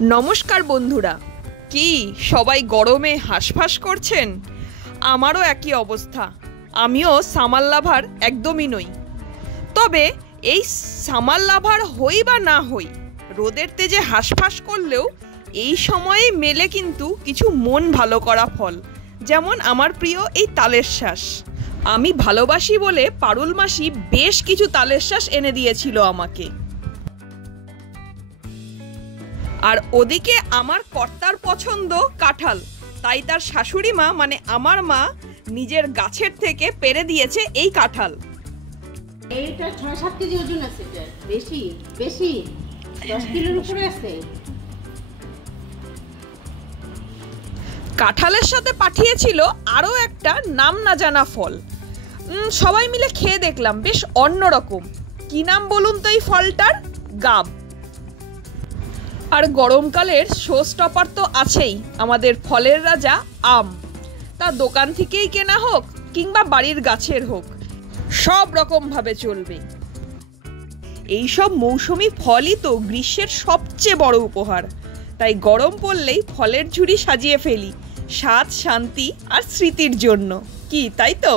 নমস্কার বন্ধুরা, কি সবাই গরমে হাঁসফাঁস করছেন? আমারও একই অবস্থা। আমিও সামার লাভার একদমই নই। তবে এই সামার লাভার হই বা না হই, রোদের তেজে হাঁসফাঁস করলেও এই সময়ে মেলে কিন্তু কিছু মন ভালো করা ফল, যেমন আমার প্রিয় এই তালের শ্বাস। আমি ভালোবাসি বলে পারুল মাসি বেশ কিছু তালের শ্বাস এনে দিয়েছিল আমাকে। আর ওদিকে আমার কর্তার পছন্দ কাঁঠাল, তাই তার শাশুড়ি মা মানে আমার মা নিজের গাছের থেকে পেড়ে দিয়েছে এই কাঁঠাল। এইটা ৬-৭ কেজি ওজন আছে। এটা বেশি বেশি 10 কিলোর উপরে আছে। কাঁঠালের সাথে পাঠিয়েছিল আরও একটা নাম না জানা ফল। সবাই মিলে খেয়ে দেখলাম, বেশ অন্যরকম। কি নাম বলুন তো এই ফলটার? গাব। আর গরমকালের শো স্টপার তো আছেই, আমাদের ফলের রাজা আম। তা দোকান থেকেই কেনা হোক কিংবা বাড়ির গাছের হোক, সব রকম ভাবে চলবে। এইসব মৌসুমি ফলই তো গ্রীষ্মের সবচেয়ে বড় উপহার। তাই গরম পড়লেই ফলের ঝুড়ি সাজিয়ে ফেলি স্বাদ, শান্তি আর স্মৃতির জন্য। কি তাই তো?